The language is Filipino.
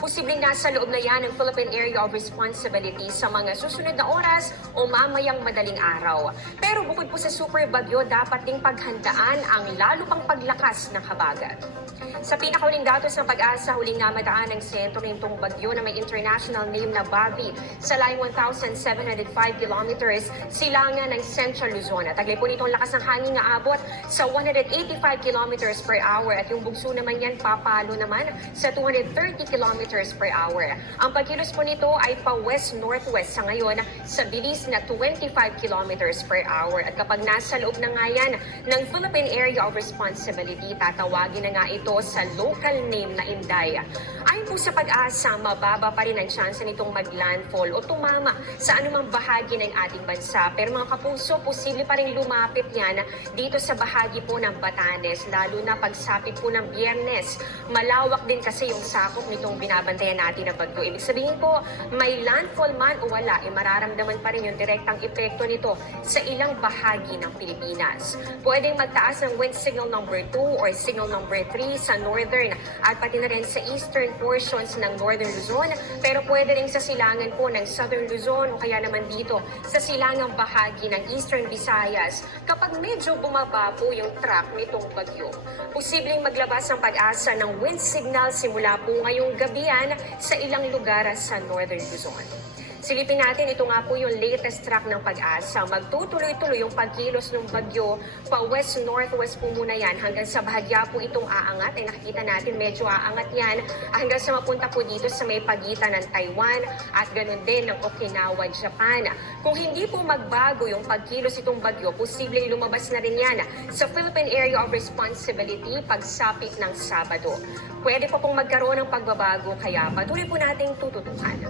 Posibleng nasa loob na yan ng Philippine Area of Responsibility sa mga susunod na oras o mamayang madaling araw. Pero bukod po sa super bagyo, dapat ding paghandaan ang lalo pang paglakas ng habagat. Sa pinakahuling datos ng Pag-asa, huling namadaan ang sentro nitong bagyo na may international name na Bavi sa layong 1,705 kilometers silangan ng Central Luzon. At taglay po nitong lakas ng hangin na abot sa 185 kilometers per hour at yung bugso naman yan papalo naman sa 230 kilometers per hour. Ang pagkilos po nito ay pa west-northwest sa ngayon sa bilis na 25 kilometers per hour. At kapag nasa loob na nga yan ng Philippine Area of Responsibility, tatawagin na nga ito sa local name na Inday. Ayon po sa Pag-asa, mababa pa rin ang tsansa nitong mag-landfall o tumama sa anumang bahagi ng ating bansa. Pero mga kapuso, posible pa rin lumapit yan dito sa bahagi po ng Batanes, lalo na pagsapit po ng Biyernes. Malawak din kasi yung sakop nitong binabantayan natin na bagyo. Ibig sabihin po, may landfall man o wala, mararamdaman pa rin yung direktang epekto nito sa ilang bahagi ng Pilipinas. Pwedeng magtaas ng wind signal number 2 or signal number 3 sa northern at pati na rin sa eastern portions ng northern Luzon, pero pwede rin sa silangan po ng southern Luzon o kaya naman dito sa silangang bahagi ng eastern Visayas kapag medyo bumaba po yung track nitong bagyo. Posibleng maglabas ang Pag-asa ng wind signal simula po ngayong gabihan sa ilang lugar sa northern Luzon. Silipin natin, ito nga po yung latest track ng Pag-asa. Magtutuloy-tuloy yung pagkilos ng bagyo pa west-northwest po muna yan hanggang sa bahagya po itong aangat. Ay nakikita natin medyo aangat yan hanggang sa mapunta po dito sa may pagitan ng Taiwan at ganun din ng Okinawa, Japan. Kung hindi po magbago yung pagkilos itong bagyo, posibleng lumabas na rin yan sa Philippine Area of Responsibility pagsapit ng Sabado. Pwede po pong magkaroon ng pagbabago kaya patuloy po nating tututukan.